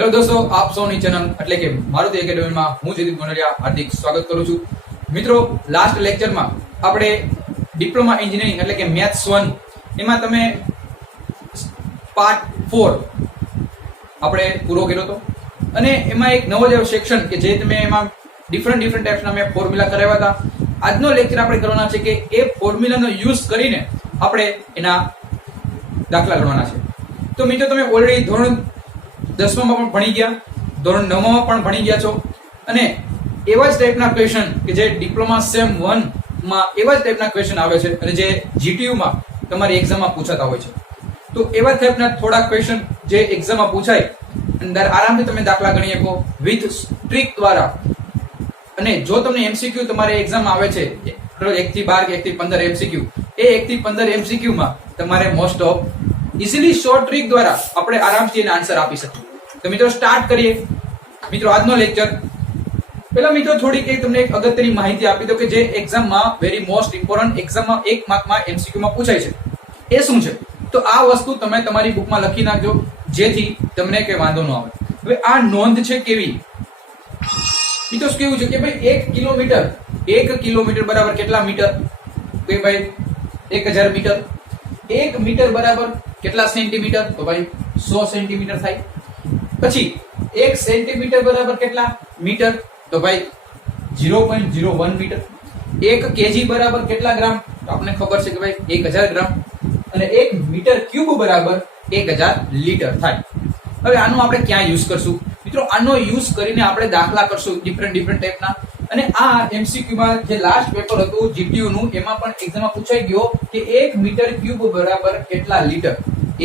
Hello દોસ્તો, આપ સૌની ચેનલ એટલે કે મારુતિ એકેડમીમાં હું જયદીપ ગોંડલિયા હાર્દિક સ્વાગત કરું છું. મિત્રો, લાસ્ટ લેક્ચરમાં આપણે ડિપ્લોમા એન્જિનિયરિંગ એટલે કે મેથ્સ 1 એમાં તમે પાર્ટ 4 આપણે પૂરો કર્યો હતો અને એમાં એક નવો જ સેક્શન કે જે તમે એમાં ડિફરન્ટ ટાઈપ્સના મેં ફોર્મ્યુલા કરાવ્યા હતા. આજનો લેક્ચર આપણે કરવાના છે કે એ ફોર્મ્યુલાનો યુઝ કરીને આપણે એના દાખલા ગણવાના છે. તો મિત્રો, તમે ઓલરેડી ધોરણ 10માં પણ ભણી ગયા, ધોરણ 9માં પણ ભણી ગયા છો અને એવા જ ટાઈપના ક્વેશ્ચન કે જે ડિપ્લોમા સેમ 1 માં એવા જ ટાઈપના ક્વેશ્ચન આવે છે અને જે જીટીયુ માં તમારી એક્ઝામમાં પૂછાતા હોય છે. તો એવા ટાઈપના થોડા ક્વેશ્ચન જે એક્ઝામમાં પૂછાય અને આરામથી તમે દાખલા ગણી શકો વિથ ટ્રીક દ્વારા. અને જો તમને એમસીક્યુ તમારે એક્ઝામ આવે છે 1 થી 12 કે 1 થી 15 એમસીક્યુ, એ 1 થી 15 એમસીક્યુ માં તમારે most of easily short trick દ્વારા આપણે આરામથી એના આન્સર આપી શકીએ. તો મિત્રો, સ્ટાર્ટ કરીએ. મિત્રો, આજનો લેક્ચર પહેલા મિત્રો થોડીક તમને એક અગત્યની માહિતી આપી દો કે જે એક્ઝામમાં વેરી મોસ્ટ ઇમ્પોર્ટન્ટ એક્ઝામમાં 1 માર્કમાં એમસીક્યુમાં પૂછાય છે. એ શું છે? તો આ વસ્તુ તમે તમારી બુકમાં લખી નાખજો જેથી તમને કઈ વાંધો ન આવે. હવે આ નોંધ છે કેવી? મિત્રો, કેવું છે કે ભાઈ 1 કિલોમીટર બરાબર કેટલા મીટર? તો ભાઈ 1000 મીટર. 1 મીટર બરાબર કેટલા સેન્ટીમીટર? તો ભાઈ 100 સેન્ટીમીટર થાય. પછી 1 સેન્ટીમીટર બરાબર કેટલા મીટર? તો ભાઈ 0.01 મીટર. 1 કેજી બરાબર કેટલા ગ્રામ? તો આપણને ખબર છે કે ભાઈ 1000 ગ્રામ. અને 1 મીટર ક્યુબ બરાબર 1000 લીટર થાય. હવે આનો આપણે ક્યાં યુઝ કરશું? મિત્રો, આનો યુઝ કરીને આપણે દાખલા કરશું ડિફરન્ટ ટાઈપના. અને આ એમસીક્યુ માં જે લાસ્ટ પેપર હતું જીટીયુ નું, એમાં પણ એક્ઝામમાં પૂછાઈ ગયો કે 1 મીટર ક્યુબ બરાબર કેટલા લીટર?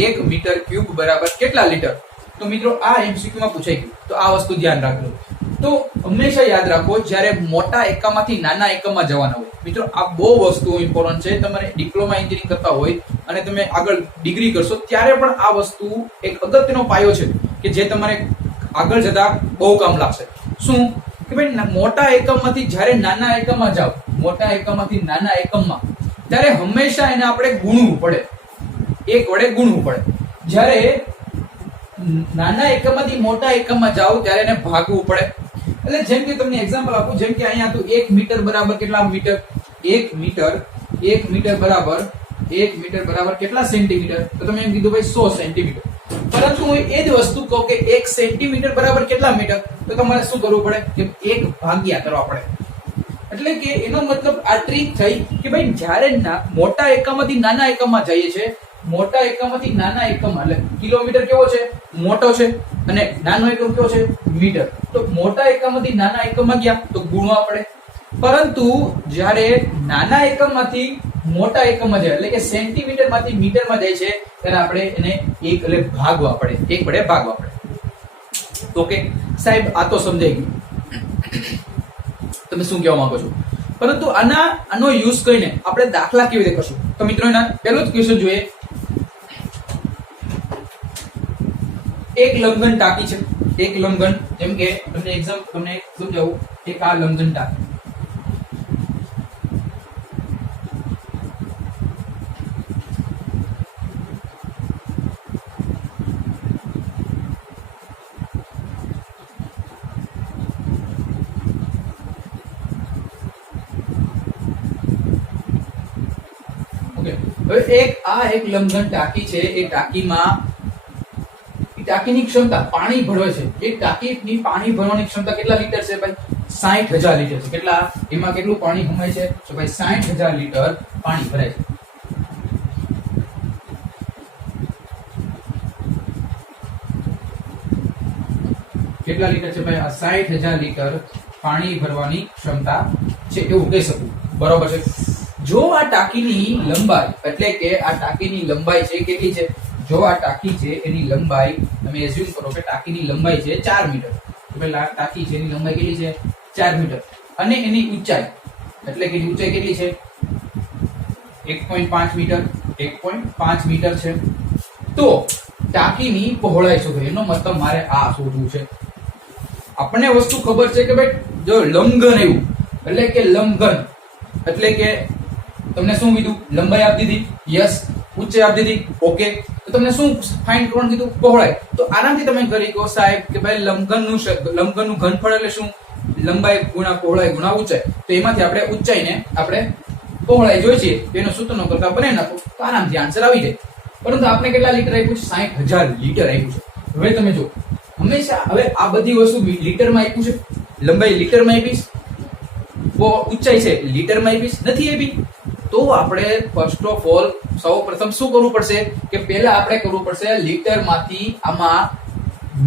1 મીટર ક્યુબ બરાબર કેટલા લીટર? તો મિત્રો, આ એમસીક્યુ માં પૂછાઈ ગયું. તો આ વસ્તુ ધ્યાન રાખજો. તો હંમેશા યાદ રાખો, જ્યારે મોટા એકમમાંથી નાના એકમમાં જવાના હોય. મિત્રો, આ બહુ વસ્તુ ઇમ્પોર્ટન્ટ છે. તમારે ડિપ્લોમા એન્જિનિયરિંગ કરતા હોય અને તમે આગળ ડિગ્રી કરશો ત્યારે પણ આ વસ્તુ એક અગત્યનો પાયો છે કે જે તમારે આગળ જતા બહુ કામ લાગશે. શું કે ભાઈ, મોટા એકમમાંથી જ્યારે નાના એકમમાં જાઓ, મોટા એકમમાંથી નાના એકમમાં, ત્યારે હંમેશા એને આપણે ગુણવું પડે. એક વડે ગુણવું પડે. જ્યારે નાના એકમમાંથી મોટા એકમમાં જાઓ ત્યારે એને ભાગવું પડે. એટલે જેમ કે તમને એક્ઝામ્પલ આપું, જેમ કે અહીંયા હતું 1 મીટર બરાબર કેટલા મીટર? 1 મીટર બરાબર કેટલા સેન્ટીમીટર? તો તમે એમ કીધું ભાઈ 100 સેન્ટીમીટર. પરંતુ હું એ જ વસ્તુ કહું કે 1 સેન્ટીમીટર બરાબર કેટલા મીટર? તો તમારે શું કરવું પડે કે 1 ભાગ્યા કરવા પડે. એટલે કે એનો મતલબ આ ટ્રીક થઈ કે ભાઈ જ્યારે મોટા એકમમાંથી નાના એકમમાં જઈએ છે, મોટા એકમમાંથી નાના એકમમાં, એટલે કિલોમીટર કેવો છે? મોટો છે. અને નાનો એકમ કેવો છે? મીટર. તો મોટા એકમમાંથી નાના એકમમાં ગયા તો ગુણવા પડે. પરંતુ જ્યારે નાના એકમમાંથી મોટા એકમમાં જાય એટલે કે સેન્ટીમીટર માંથી મીટરમાં જાય છે ત્યારે આપણે એને 1 એટલે ભાગવા પડે. 1 વડે ભાગવા પડે. ઓકે સાહેબ, આ તો સમજાઈ ગયું. તમે શું કહેવા માંગો છો? પરંતુ આનો યુઝ કરીને આપણે દાખલા કેવી રીતે કરશું? તો મિત્રો, એના પહેલો જ ક્વેશ્ચન જોઈએ. એક લંબઘન ટાંકી છે. એક લંબઘન, જેમ કે તમને સમજાવું, એક આ લંબઘન ટાંકી. હવે એક લંબઘન ટાંકી છે. એ ટાંકીની ક્ષમતા પાણી ભરવે છે. એ ટાંકીની પાણી ભરવાની ક્ષમતા કેટલા લીટર છે ભાઈ? 60,000 લીટર છે. કેટલા? એમાં કેટલું પાણી સમાય છે? તો ભાઈ 60,000 લીટર પાણી ભરાય છે. કેટલા લીટર છે ભાઈ? આ 60,000 લીટર પાણી ભરવાની ક્ષમતા છે એવું કહી શકું. બરોબર છે. જો આ ટાંકીની લંબાઈ, એટલે કે આ ટાંકીની લંબાઈ છે કેટલી છે? જો આ ટાંકી છે એની લંબાઈ, તમે એઝ્યુમ કરો કે ટાંકીની લંબાઈ છે 4 મીટર. તો પહેલા આ ટાંકી છે એની લંબાઈ કેટલી છે? 4 મીટર. અને એની ઊંચાઈ, એટલે કે ઊંચાઈ કેટલી છે? 1.5 મીટર. 1.5 મીટર છે. તો ટાંકીની પહોળાઈ શોધો. એનો મતલબ મારે આ શોધવું છે. આપણને વસ્તુ ખબર છે કે ભાઈ જો લંબઘન એવું, એટલે કે લંબઘન એટલે કે તમને શું કીધું? લંબાઈ આપી દીધી. યસ. ઊંચાઈ આપી દીધી. ઓકે. તો તમને શું ફાઇન્ડ કરવાનું કીધું? પહોળાઈ. તો આરામથી તમે કરી કહો સાહેબ કે ભાઈ લંબઘનનું ઘનફળ એટલે શું? લંબાઈ ગુણા પહોળાઈ ગુણા ઊંચાઈ. તો એમાંથી આપણે ઊંચાઈને આપણે પહોળાઈ જોઈ છે તો એનો સૂત્રનો કરતા બનાવી નાખો તો આરામથી આન્સર આવી જાય. પરંતુ આપણે કેટલા લીટર આપ્યું છે? 60,000 લીટર આપ્યું છે. હવે તમે જો હંમેશા હવે આ બધી વસ્તુ લીટરમાં આપ્યું છે, લંબાઈ લીટરમાં આપીશ, ઊંચાઈ છે લીટરમાં આપીશ, નથી આપી. તો આપણે ફર્સ્ટ ઓફ ઓલ સૌ પ્રથમ શું કરવું પડશે કે પહેલા આપણે કરવું પડશે લીટરમાંથી આમાં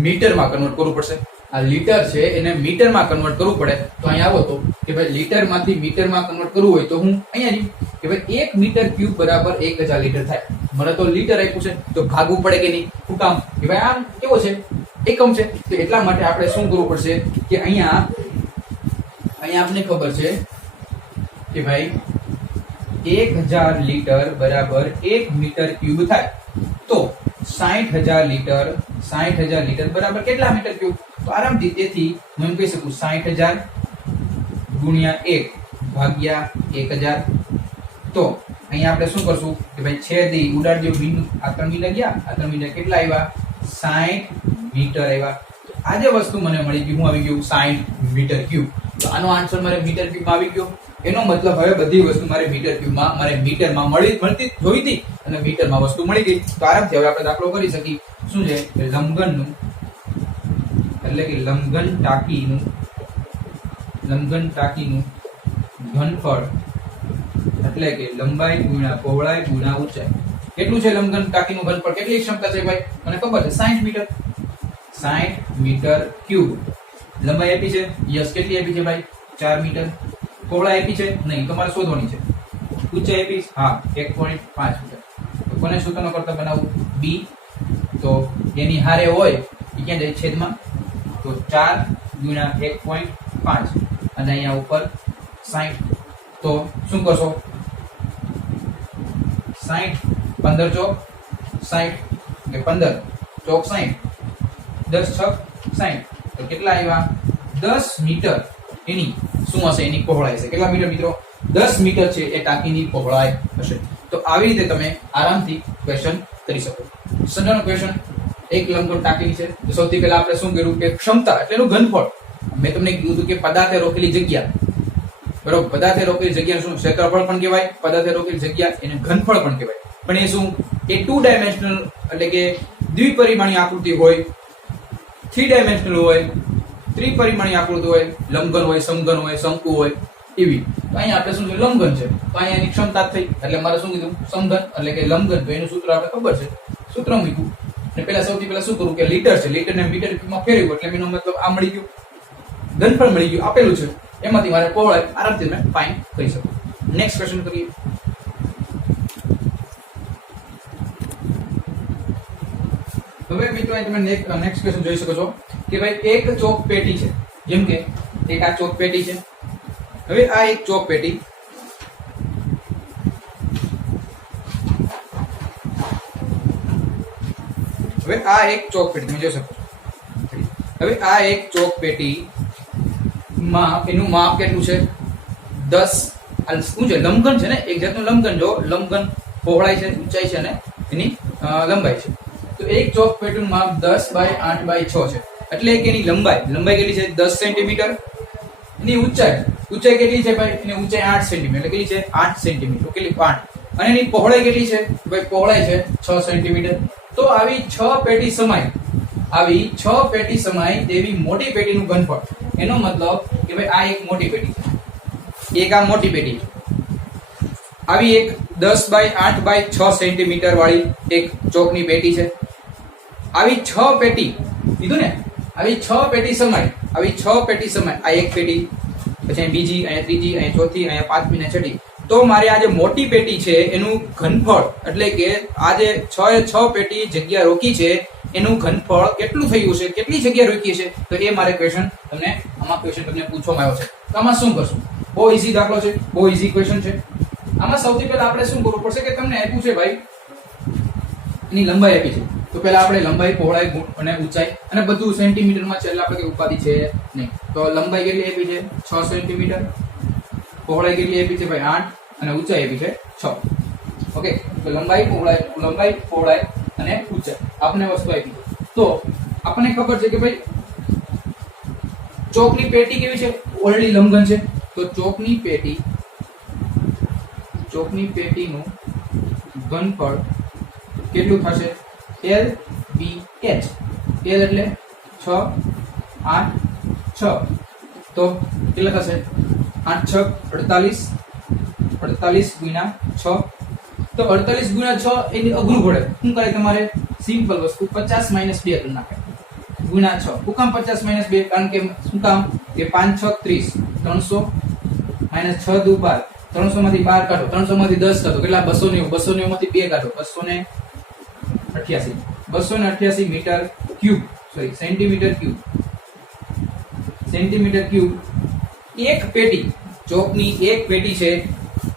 મીટરમાં કન્વર્ટ કરવું પડશે. આ લીટર છે એને મીટરમાં કન્વર્ટ કરવું પડે. તો અહીંયા આવો તો કે ભાઈ લીટરમાંથી મીટરમાં કન્વર્ટ કરવું હોય તો હું અહીંયા કે ભાઈ 1 મીટર ક્યુબ બરાબર 1000 લીટર થાય. મને તો લીટર આપ્યું છે તો ભાગવું પડે કે નહીં? શું કામ કે ભાઈ આમ કેવો છે? એકમ છે. તો એટલા માટે આપણે શું કરવું પડશે કે અહીંયા આપને ખબર છે કે ભાઈ 1000 લીટર બરાબર 1 મીટર ક્યુબ થાય. તો 60,000 લીટર બરાબર કેટલા મીટર ક્યુબ? તો આરામથી તેથી હું એમ કહી શકું 60,000 ગુણ્યા 1 ભાગ્યા 1000. તો અહીંયા આપણે શું કરશું કે ભાઈ છેદી ઉડાડી દો. આ 3 મીટર ગયા, આ 3 મીટર કેટલા આવ્યા? 60 મીટર આવ્યા. આ જે વસ્તુ મને મળી ગઈ, હું આવી ગયું 60 મીટર ક્યુબ. તો આનો આન્સર મારે મીટર ક્યુબમાં આવી ગયો. એનો મતલબ હવે બધી વસ્તુ મારે મીટર ક્યુબમાં, મારે મીટરમાં મળતી જોઈ હતી અને મીટરમાં વસ્તુ મળી ગઈ. તો આરામથી હવે આપણે દાખલો કરી શકીએ. શું છે? લંબઘનનું એટલે કે લંબઘન ટાંકીનું ઘનફળ એટલે કે લંબાઈ ગુણ્યા પહોળાઈ ગુણ્યા ઊંચાઈ. કેટલું છે લંબઘન ટાંકીનું ઘનફળ? કેટલી ક્ષમતા છે ભાઈ? મને ખબર છે 60 મીટર. 60 metre cube. લંબાઈ આપી છે? યસ. કેટલી આપી છે ભાઈ? 4 મીટર. પહોળાઈ આપી છે? નહીં, તમારે શોધવાની છે. ઊંચાઈ આપી? હા, 1.5 મીટર. તો કોને સૂત્રનો કરતા બનાવવું? બી. તો એની હારે હોય એ ક્યાં જાય? છેદમાં. તો 4 ગુણ્યા 1.5 અને અહીંયા ઉપર 60. તો શું કરશો? 60 15 ચોક 60 કે 15 ચોક 60 10 છક 60. તો કેટલા આવ્યા? 10 મીટર એની શું હશે? એની પહોળાઈ છે. કેટલા મીટર મિત્રો? 10 મીટર છે એ ટાંકીની પહોળાઈ હશે. તો આવી રીતે તમે આરામથી ક્વેશ્ચન કરી શકો. સંધાનો ક્વેશ્ચન એક લંબઘન ટાંકીની છે. તો સૌથી પહેલા આપણે શું કર્યું કે ક્ષમતા એટલે એનું ઘનફળ. મેં તમને કીધું હતું કે પદાર્થે રોકેલી જગ્યા, બરોબર? પદાર્થે રોકેલી જગ્યા શું? ક્ષેત્રફળ પણ કહેવાય. પદાર્થે રોકેલી જગ્યા એને ઘનફળ પણ કહેવાય. પણ એ શું? એ 2 ડાયમેન્શનલ એટલે કે દ્વિપરિમાણીય આકૃતિ હોય, 3 ડાયમેન્શનલ હોય, ત્રિપરિમાણીય આકૃતિ હોય, લંબઘન હોય, સમઘન હોય, શંકુ હોય એવી. તો અહીંયા આપણે શું છે? લંબઘન છે. તો અહીંયા એની ક્ષમતા થઈ. એટલે મારે શું કીધું? સમઘન એટલે કે લંબઘન. તો એનું સૂત્ર આપણે ખબર છે, સૂત્ર મૂક્યું. અને પહેલા સૌથી પહેલા શું કરવું કે લીટર છે, લીટરને મીટર ક્યુબમાં ફેરવ્યું એટલે એનો મતલબ આ મળી ગયું, ઘનફળ મળી ગયું, આપેલું છે. એમાંથી મારે પહોળાઈ આરામથી મેં ફાઇન્ડ કરી શકું. નેક્સ્ટ ક્વેશ્ચન કરીએ. હવે મિત્રો તમે નેક્સ્ટ ક્વેશ્ચન જોઈ શકો છો કે ભાઈ એક ચોક પેટી છે. જેમ કે એક આ ચોક પેટી છે. હવે આ એક ચોક પેટી તમે જોઈ શકો છો. હવે આ એક ચોક પેટી માં એનું માપ કેટલું છે? 10. શું છે? લંબઘન છે ને, એક જાતનું લંબઘન. જો લંબઘન પહોળાઈ છે, ઊંચાઈ છે અને એની લંબાઈ છે. તો એક ચોક પેટીનું માપ 10/8/6 છે. એટલે કે એની લંબાઈ કેટલી છે? 10 સેન્ટીમીટર. એની ઊંચાઈ કેટલી છે ભાઈ? એની ઊંચાઈ 8 સેન્ટીમીટર. કેટલી છે? 8 સેન્ટીમીટર. કેટલી? 8. અને એની પહોળાઈ કેટલી છે ભાઈ? પહોળાઈ છે 6 સેન્ટીમીટર. તો આવી 6 પેટી સમાય તેવી મોટી પેટીનું ઘનફળ. એનો મતલબ કે ભાઈ આ એક મોટી પેટી છે, એક આ મોટી પેટી છે. આવી એક 10/8/6 સેન્ટીમીટર વાળી એક ચોકની પેટી છે. આવી 6 પેટી કીધું ને, આવી 6 પેટી સમાય, આ એક પેટી, પછી અહીં બીજી, અહીંયા ત્રીજી, અહીંયા ચોથી, અહીંયા પાંચમી ને છઠ્ઠી. તો મારે આ જે મોટી પેટી છે એનું ઘનફળ એટલે કે આ જે 6 પેટી જગ્યા રોકી છે એનું ઘનફળ કેટલું થયું છે, કેટલી જગ્યા રોકી છે, તો એ મારે ક્વેશ્ચન તમને પૂછવામાં આવ્યો છે. તો આમાં શું કરશું? બહુ ઈઝી દાખલો છે, બહુ ઈઝી ક્વેશ્ચન છે. આમાં સૌથી પહેલા આપણે શું કરવું પડશે કે તમને આપ્યું છે ભાઈ એની લંબાઈ આપી છે. તો પહેલા આપણે લંબાઈ, પહોળાઈ અને ઊંચાઈ અને બધું સેન્ટીમીટરમાં છે એટલે આપણે કઈ ઉપાધિ છે નહીં. તો લંબાઈ કેટલી આપી છે? 6 સેન્ટીમીટર. પહોળાઈ કેટલી આપી છે ભાઈ? 8 અને ઊંચાઈ આપી છે 6. ઓકે, તો લંબાઈ, પહોળાઈ અને ઊંચાઈ આપણે વસ્તુ આપી છે. તો આપણને ખબર છે કે ભાઈ ચોકની પેટી કેવી છે, ઓલરેડી લંબઘન છે. તો ચોકની પેટીનું ઘનફળ કેટલું થશે? L B H. L એટલે 6 8 6. તો કેટલા થશે? 8 6 48 48 ગુણ્યા 6. તો 48 ગુણ્યા 6 એની અઘરું પડે. શું કરે તમારે? સિમ્પલ વસ્તુ 50 - 2 કરી નાખે ગુણ્યા 6. શું કામ 50 - 2? કારણ કે શું કામ કે 5 6 30 300 - 6 દુ 12. 300 માંથી 12 કાઢો, 300 માંથી 10 કાઢો, કેટલા? 290. 290 માંથી 2 કાઢો, 288. 288 metre cube, sorry centimetre cube. Centimetre cube એક પેટી, ચોકની એક પેટી છે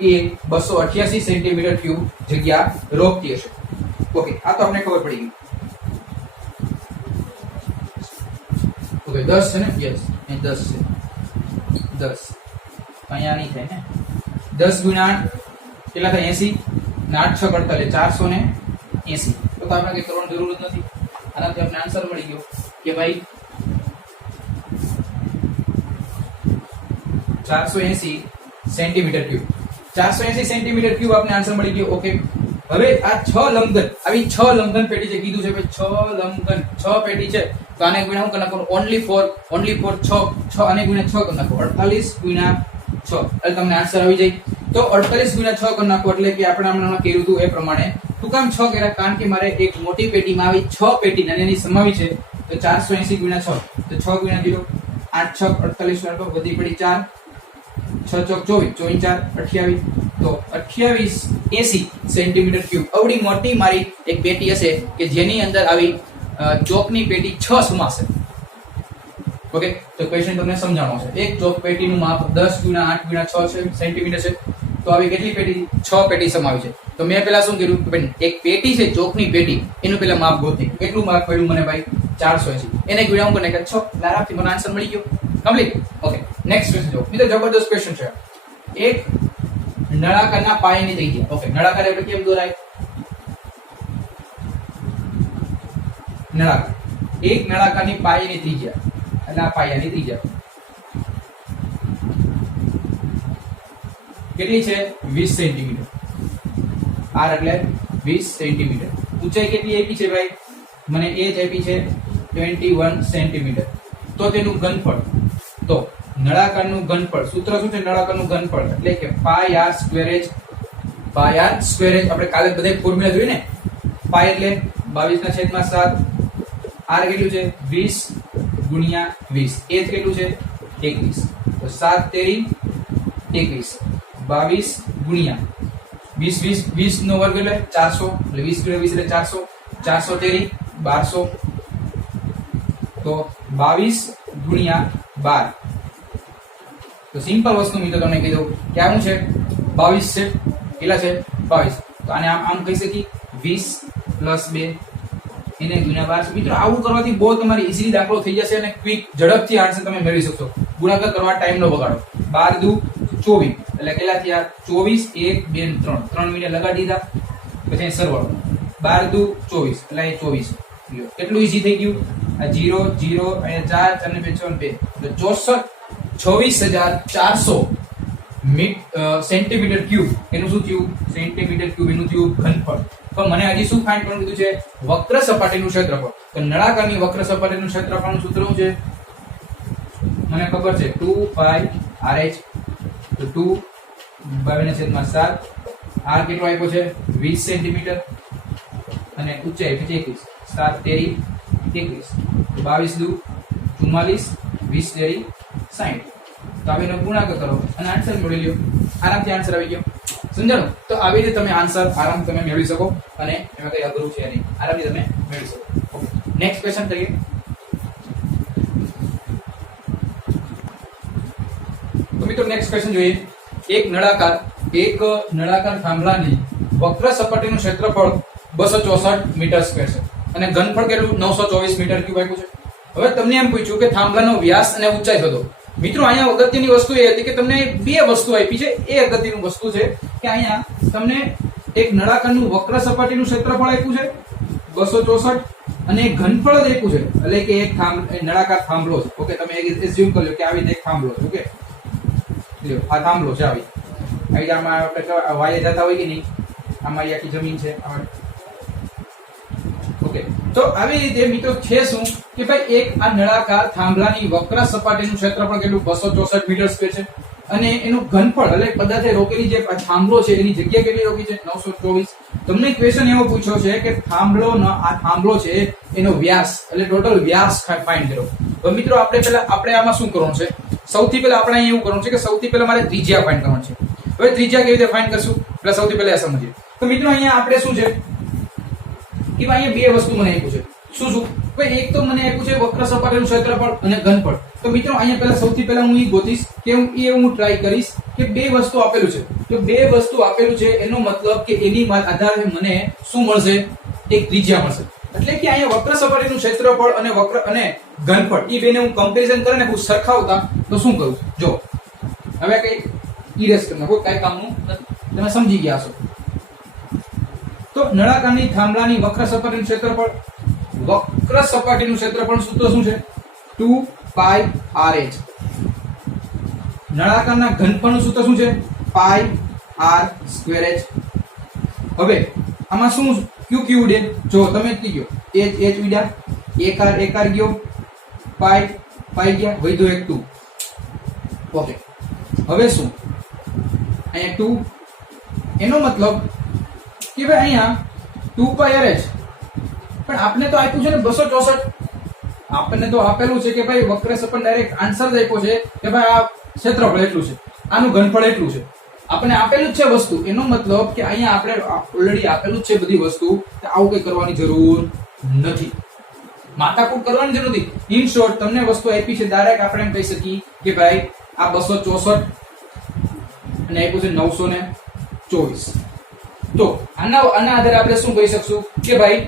એ 288 સેન્ટીમીટર ક્યુબ જગ્યા રોકતી હશે. ઓકે, આ તો આપણે ખબર પડી ગઈ. ઓકે, 10 છે ને? યસ, એ 10 છે. 10 અહીંયા નહીં થાય ને. 10 ગુણ્યા 8 કેટલા થાય? 80. ને 8 6 કરતા એટલે 480. તો આપણે કઈ કરવાની જરૂર જ નથી. આનાથી આપણે આન્સર મળી ગયો કે ભાઈ 480 સેન્ટીમીટર ક્યુબ. 480 સેન્ટીમીટર ક્યુબ આપણે આન્સર મળી ગયો. ઓકે, હવે આ 6 લંબઘન, આવી 6 લંબઘન પેટી છે કીધું છે ભાઈ 6 લંબઘન 6 પેટી છે. તો આને ગુણ્યા હું કરી નાખું? ઓન્લી ફોર 6 આને ગુણ્યા 6 કરી નાખો. 48 ગુણ્યા 6 એટલે તમને આન્સર આવી જાય. તો 48 ગુણ્યા 6 કરી નાખો એટલે કે આપણે હમણાં કર્યું હતું એ પ્રમાણે. શું કામ 6 કર્યા? કારણ કે મારે એક મોટી પેટીમાં આવી 6 પેટી નાની સમાવી છે. તો 480 ગુણ્યા 6, તો 6 ગુણ્યા 0 8 6 48 વધી પડી 4 6 ચોક 24 24 4 28. તો 28 80 સેન્ટીમીટર ક્યુબ આવડી મોટી મારી એક પેટી હશે કે જેની અંદર આવી ચોકની પેટી 6 સમાશે. ઓકે, તો ક્વેશ્ચન તમને સમજાવવાનો છે. એક ચોક પેટીનું માપ 10 ગુણ્યા 8 ગુણ્યા 6 છે સેન્ટીમીટર છે. તો આવી કેટલી પેટી? 6 પેટી સમાવી છે. તો મેં પેલા શું કર્યું? એક પેટી છે ચોકની પેટી, એનું પેલા માપ ગોતી. કેટલું માપ પડ્યું મને ભાઈ? 480. એને ગુણ્યા હું કરીને 6 આરામથી મને આન્સર મળી ગયો. કમ્પ્લીટ. ઓકે, નેક્સ્ટ ક્વેશ્ચન જો. મિત્રો જબરદસ્ત ક્વેશ્ચન છે. એક નળાકારના પાયાની ત્રિજ્યા. ઓકે, નળાકાર એટલે કેમ દોરાય? નળાકાર. એક નળાકારની પાયાની ત્રિજ્યા એટલે આ પાયાની ત્રિજ્યા કેટલી છે? 20 સેન્ટીમીટર. આર એટલે 20 સેન્ટીમીટર. ઊંચાઈ કેટલી આપી છે ભાઈ? મને એ જ આપી છે 21 સેન્ટીમીટર. તો તેનું ઘનફળ, તો નળાકારનું ઘનફળ સૂત્ર શું છે? નળાકારનું ઘનફળ એટલે કે પાઈ આર સ્ક્વેર એચ. પાઈ આર સ્ક્વેર એચ આપણે કાલે બધા ફોર્મ્યુલા જોઈ ને. પાઈ એટલે 22/7. આર કેટલું છે? 20 ગુણ્યા 20. એચ કેટલું છે? 21. તો 7 તેરી 21. 22 ગુણ્યા 20 20 નો વર્ગ એટલે 400 એટલે 20 ગુણ્યા 20 એટલે 400. 400 તેરી 1200. તો 22 ગુણ્યા 12. તો સિમ્પલ વસ્તુ મિત્રો તમને કીધું કે આ શું છે? 22 છે. કેટલા છે? 22. તો આને આમ કહી શકીએ 20 + 2 એને ગુણ્યા 12. મિત્રો આવું કરવાથી બહુ તમારી ઈઝીલી દાખલો થઈ જશે અને ક્વિક ઝડપથી આન્સર તમે મેળવી શકશો. ગુણાકાર કરવા ટાઈમ ન બગાડો. 12 દુ 24 એટલે કેટલા થયા? 24 1 2 3 3 મિનિટ લગાડી દીધા. પછી સરવાળો 12 દુ 24 એટલે અહીં 24. કેટલું ઈઝી થઈ ગયું? આ 0 0 અને 4 અને 2 2 26400 સેન્ટીમીટર ક્યુબ. એનું શું થયું? સેન્ટીમીટર ક્યુબ એનું થયું ઘનફળ. તો મને હજી શું ફાઇન્ડ કરવાનું કીધું છે? વક્ર સપાટીનું ક્ષેત્રફળ. તો નળાકારની વક્ર સપાટીનું ક્ષેત્રફળનું સૂત્ર શું છે? મને ખબર છે 2 પાઈ RH. તો 2 22/7. આર કેટલો આપ્યો છે? 20 સેન્ટીમીટર અને ઊંચાઈ 21. 7 તેરી 21. 22 દુ 44. 20 તેરી 60. તો આવીનો ગુણાકાર કરો અને આન્સર મેળવી લ્યો. આરામથી આન્સર આવી ગયો. સમજાણું? તો આવી રીતે તમે આન્સર આરામથી તમે મેળવી શકો અને એમાં કઈ અઘરું છે નહીં. આરામથી તમે મેળવી શકો. નેક્સ્ટ ક્વેશ્ચન કરીએ. તો મિત્રો નેક્સ્ટ ક્વેશ્ચન જોઈએ. એક નળાકાર થાંભલાની વક્ર સપાટીનું ક્ષેત્રફળ 264 મીટર સ્ક્વેર છે અને ઘનફળ કેટલું? 924 મીટર ક્યુબ આપ્યું છે. હવે તમને એમ પૂછ્યું કે થાંભલાનો વ્યાસ અને ઊંચાઈ શોધો. મિત્રો અહીંયા અગત્યની વસ્તુ એ હતી કે તમને બે વસ્તુ આપી છે. એ અગત્યની વસ્તુ છે કે અહીંયા તમને એક નળાકારનું વક્ર સપાટીનું ક્ષેત્રફળ આપ્યું છે 264 અને ઘનફળ જ આપ્યું છે એટલે કે એક નળાકાર થાંભલો છે. ઓકે, તમે એઝ્યુમ કરી લો કે આવી રીતે એક થાંભલો છે. ઓકે, લ્યો આ થાંભલો છે, આવી આમાં આપણે વાયે જતા હોય કે નહીં, આમાં આખી જમીન છે. ઓકે, તો આવી રીતે મિત્રો છે શું કે ભાઈ એક આ નળાકાર થાંભલાની વક્ર સપાટીનું ક્ષેત્રફળ કેટલું 264 મીટર સ્ક્વેર છે અને એનું ઘનફળ એટલે પદાર્થે રોકેલી જે થાંભલો છે એની જગ્યા કેટલી રોકી છે 924. તમને ક્વેશ્ચન એવો પૂછ્યો છે કે આ થાંભલો છે એનો વ્યાસ એટલે ટોટલ વ્યાસ ફાઇન્ડ કરો. તો મિત્રો આપણે આમાં શું કરવાનું છે, સૌથી પહેલા આપણે અહીં એવું કરવાનું છે કે સૌથી પહેલા મારે ત્રિજ્યા ફાઇન્ડ કરવાનું છે. હવે ત્રિજ્યા કેવી રીતે ફાઇન્ડ કરશું એટલે સૌથી પહેલા એ સમજીએ. તો મિત્રો અહીંયા આપણે શું છે કે ભાઈ અહીંયા બે વસ્તુ મને આપ્યું છે. શું ભાઈ, એક તો મને આપ્યું છે વક્ર સપાટીનું ક્ષેત્રફળ અને ઘનફળ. તો મિત્રો અહીંયા સૌથી પહેલા હું એ ગોતીશ કે હું ટ્રાય કરીશ કે બે વસ્તુ આપેલું છે. તો બે વસ્તુ આપેલું છે એનો મતલબ કે એની આધારે મને શું મળશે, એક ત્રિજ્યા મળશે. એટલે કે અહીંયા વક્ર સપાટીનું ક્ષેત્રફળ અને ઘનફળ એ બેને હું કમ્પેરિઝન કરીને હું સરખાવતા તો શું કરું જો, હવે કઈ ઇરેઝ કરી નાખો, કઈ કામનું નથી, તમે સમજી ગયા છો. તો નળાકારની થાંભલાની વક્ર સપાટીનું ક્ષેત્રફળ, સૂત્ર શું છે 2πrh. નળાકારના ઘનફળનું સૂત્ર શું છે πr²h. હવે આમાં શું ક્યુ ઉડે જો તમે જ ગયો h ઉડ્યા, એકાર ગયો, પાઈ ગયા, વધ્યો એક 2. ઓકે, હવે શું અહીંયા 2 એનો મતલબ કે ભાઈ અહીંયા 2πrh પણ આપણે તો આપ્યું છે ને 264. આપણને તો આપેલું છે કે ભાઈ વક્ર સપાટી ડાયરેક્ટ આન્સર જ આપ્યો છે કે ભાઈ આ ક્ષેત્રફળ એટલું છે, આનું ઘનફળ એટલું છે. આપણે આપેલું જ છે વસ્તુ, એનો મતલબ કે અહીંયા આપણે ઓલરેડી આપેલું જ છે બધી વસ્તુ, આવું કઈ કરવાની જરૂર નથી, માથાકૂટ કરવાની જરૂર નથી. ઇન શોર્ટ તમને વસ્તુ આપી છે ડાયરેક્ટ આપણે એમ કહી શકીએ કે ભાઈ આ 264 અને આપ્યું છે 924. તો આના આધારે આપણે શું કહી શકશું કે ભાઈ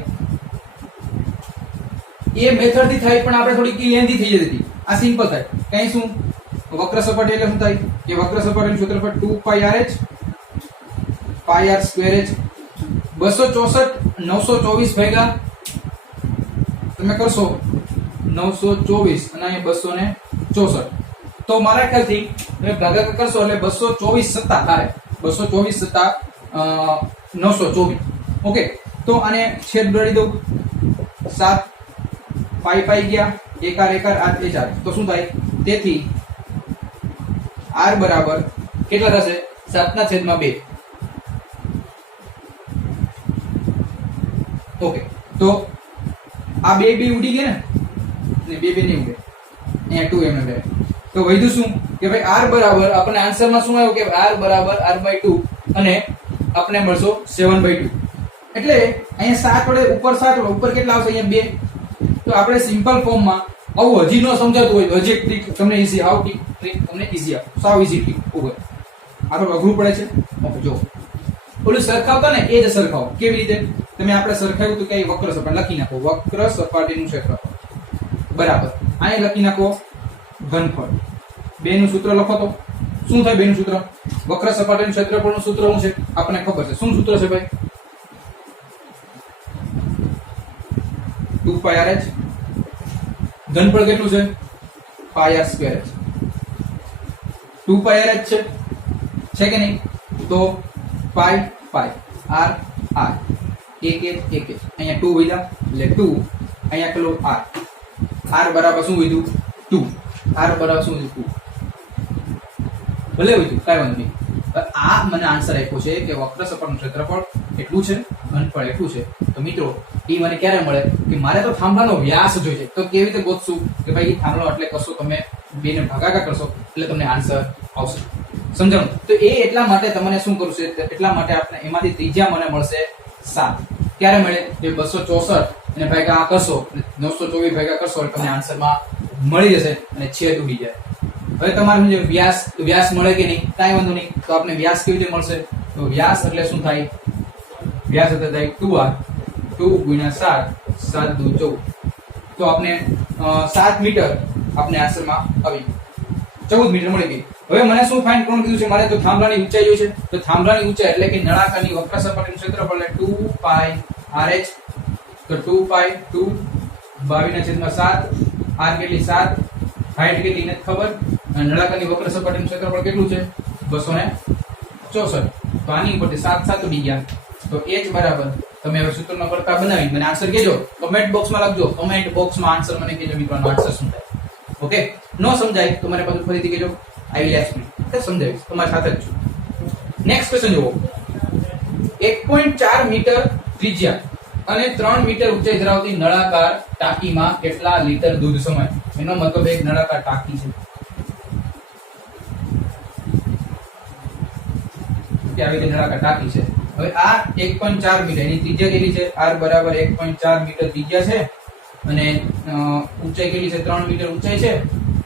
એ મેથડ થી થાય પણ આપણે થોડી લેન્ધી થઈ જતી હતી. આ સિમ્પલ થાય કઈ શું વક્ર સપાટી એટલે શું થાય કે વક્ર સપાટીનું ક્ષેત્રફળ 2πrh πr²h 264 924 ભાગ્યા તમે કરશો 924 અને અહીં 264. તો મારા ખ્યાલથી તમે ભાગાકાર કરશો એટલે 224 સત્તા થાય, 224 સત્તા 924. ઓકે, તો આને છેદ ઉડાડી દઉં, 7 પાઈ ગયા, એકાર આ 4. તો શું થાય, તેથી r બરાબર કેટલા થશે 7/2. ઓકે, તો આ બે ઉડી ગયા ને બે નહીં ઉડે, અહીંયા 2 એમ રહે. તો વધ્યું શું કે ભાઈ r બરાબર આપણને આન્સરમાં શું આવ્યું કે r બરાબર r/2 અને આપણે મળશો 7/2. એટલે અહીંયા 7 વડે ઉપર 7 વડે ઉપર કેટલા આવશે અહીંયા 2. તો આપણે સિમ્પલ ફોર્મમાં આવું હજી ન સમજાતું હોય તો હજી એક ટ્રીક તમને ઈઝી, હાઉ ટ્રીક તમને ઈઝી આપો, સાવ ઈઝી ટ્રીક. ઓકે, આ તો અઘરું પડે છે. ઓકે, જો ઓલું સરખાવતા ને એ જ સરખાવો. કેવી રીતે તમે આપણે સરખાવ્યું તો કે વક્ર સપાટી લખી નાખો, વક્ર સપાટીનું ક્ષેત્રફળ બરાબર અહીં લખી નાખો ઘનફળ. બેનું સૂત્ર લખો તો શું થાય, બેનું સૂત્ર વક્ર સપાટીનું ક્ષેત્રફળનું સૂત્ર શું છે આપણને ખબર છે. શું સૂત્ર છે ભાઈ 2πrh, ઘનફળ કેટલું છે πr²h. 2πrh છે કે નહીં, તો પાઈ r એક અહીંયા 2 વધ્યા એટલે 2 અહીંયા પેલો r બરાબર શું વધ્યું 2, r બરાબર શું વધ્યું 2 ભલે વધ્યું કાંઈ વાંધો નહીં. આ મને આન્સર આપ્યો છે કે વક્ર સપાટીનું ક્ષેત્રફળ એટલું છે, ઘનફળ એટલું છે. તો મિત્રો એ મને ક્યારે મળે કે મારે તો થાંભલાનો વ્યાસ જોઈએ. તો કેવી રીતે ગોતશું કે ભાઈ થાંભલો એટલે કરશો તમે બેને ભાગાકાર કરશો એટલે તમને આન્સર આવશે. સમજાણું? તો એ એટલા માટે તમને શું કરું છે, એટલા માટે આપણે એમાંથી ત્રિજ્યા મને મળશે 7. ક્યારે મળે કે 264 અને ભાગ્યા આ કરશો 924 ભાગ્યા કરશો એટલે તમને આન્સરમાં મળી જશે અને છેદ ઉડી જાય. હવે તમારે જે વ્યાસ મળે કે નહીં કાંઈ વાંધો નહીં. તો આપણે વ્યાસ કેવી રીતે મળશે, તો વ્યાસ એટલે શું થાય, વ્યાસ એટલે થાય 2r, 2 × 7 7 × 14. તો આપણે 7 મીટર આપણે આન્સરમાં આવી 14 મીટર મળી ગઈ. હવે મને શું ફાઇન્ડ કરવાનું કીધું છે, મારે તો થાંભલાની ઊંચાઈ જોઈએ છે. તો થાંભલાની ઊંચાઈ એટલે કે નળાકારની વક્ર સપાટીનું ક્ષેત્રફળ એટલે 2πrh તો 2 પાઈ 2 22/7 r કેટલી 7 હાઈટ કેટલી નથી ખબર અને નળાકારની વક્ર સપાટીનું ક્ષેત્રફળ કેટલું છે 264 તો આની ઉપરથી 7 7 ઉડી ગયા તો h બરાબર તમે હવે સૂત્રનો કરતા બનાવી મને આન્સર કહેજો કમેન્ટ બોક્સમાં લખજો કમેન્ટ બોક્સમાં આન્સર મને કહેજો મિત્રોનો આન્સર શું થાય ઓકે નો સમજાય તો મને પાછું ફરીથી કહેજો આઈ વિલ એક્સપ્લેન તે સમજાવીશ તમારી સાથે જ છું નેક્સ્ટ ક્વેશ્ચન જુઓ 1.4 મીટર ત્રિજ્યા અને 3 મીટર ઊંચાઈ ધરાવતી નળાકાર ટાંકીમાં કેટલા લીટર દૂધ સમાય એનો મતલબ એક નળાકાર ટાંકી છે કે આવી રીતે નળાકાર ટાંકી છે હવે આ 1.4 મીટર એની ત્રિજ્યા કેટલી છે r બરાબર 1.4 મીટર ત્રિજ્યા છે અને ઊંચાઈ કેટલી છે 3 મીટર ઊંચાઈ છે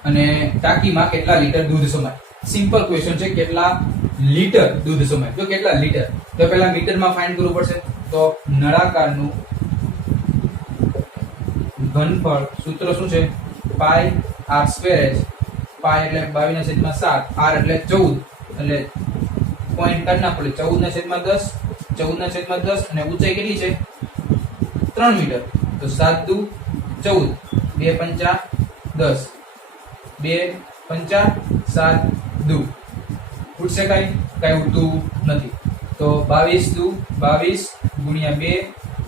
અને ટાંકીમાં કેટલા લીટર દૂધ સમાય સિમ્પલ ક્વેશ્ચન છે કેટલા લીટર દૂધ સમાય તો કેટલા લીટર તો પહેલા મીટરમાં ફાઇન્ડ કરવું પડશે તો નળાકારનું ઘનફળ સૂત્ર શું છે પાઈ r²h પાઈ એટલે 22/7 r એટલે 14 એટલે પોઈન્ટ કાઢના પડે 14/10 14/10 અને ઊંચાઈ કેટલી છે 3 મીટર તો 7 દુ 14 2 પંચા 10 2 પંચા 7 દુ ઉઠશે કઈ ઉઠતું નથી તો 22 દુ 22 ગુણ્યા 2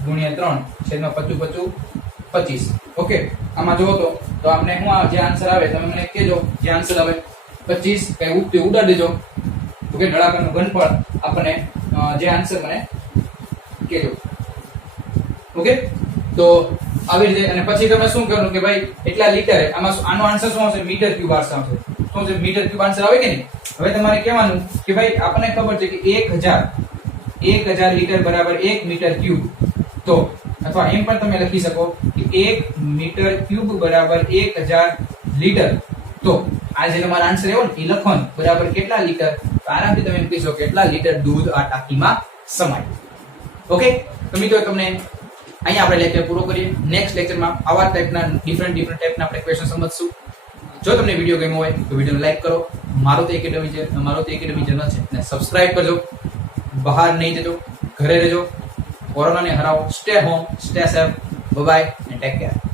ગુણ્યા 3 છેદમાં 25 25 ઓકે આમાં જોવો તો આપણે શું જે આન્સર આવે તમે મને કહેજો જે આન્સર આવે 25 કઈ ઉઠતું ઉડાડી દેજો ઓકે નળાકારનું ઘનફળ આપણને જે આન્સર મને કહેજો ઓકે તો આવી રીતે અને પછી તમે શું કરવાનું કે ભાઈ એટલા લીટર આમાં આનો આન્સર શું આવશે મીટર ક્યુબ આવશે શું છે મીટર ક્યુબ આન્સર આવે કે નહીં હવે તમારે કહેવાનું કે ભાઈ આપણને ખબર છે કે 1000 લીટર બરાબર 1 મીટર ક્યુબ તો અથવા એમ પણ તમે લખી શકો કે 1 મીટર ક્યુબ બરાબર 1000 લીટર તો આ જે તમારો આન્સર આવ્યો ને એ લખવાનું બરાબર કેટલા લીટર આરામથી તમે એમ કહી શકો કેટલા લીટર દૂધ આ ટાંકીમાં સમાય ઓકે તો મિત્રો તમને અહીંયા આપણે લેક્ચર પૂરો કરીએ નેક્સ્ટ લેક્ચરમાં આવા ટાઈપના ડિફરન્ટ ટાઈપના આપણે ક્વેશ્ચન સમજશું જો તમને વિડીયો ગમ્યો હોય તો વિડીયોને લાઈક કરો મારુતિ એકેડમી ચેનલ છે ને સબસ્ક્રાઇબ કરજો બહાર નહીં જજો ઘરે રહેજો કોરોનાને હરાવો stay home stay safe bye bye and take care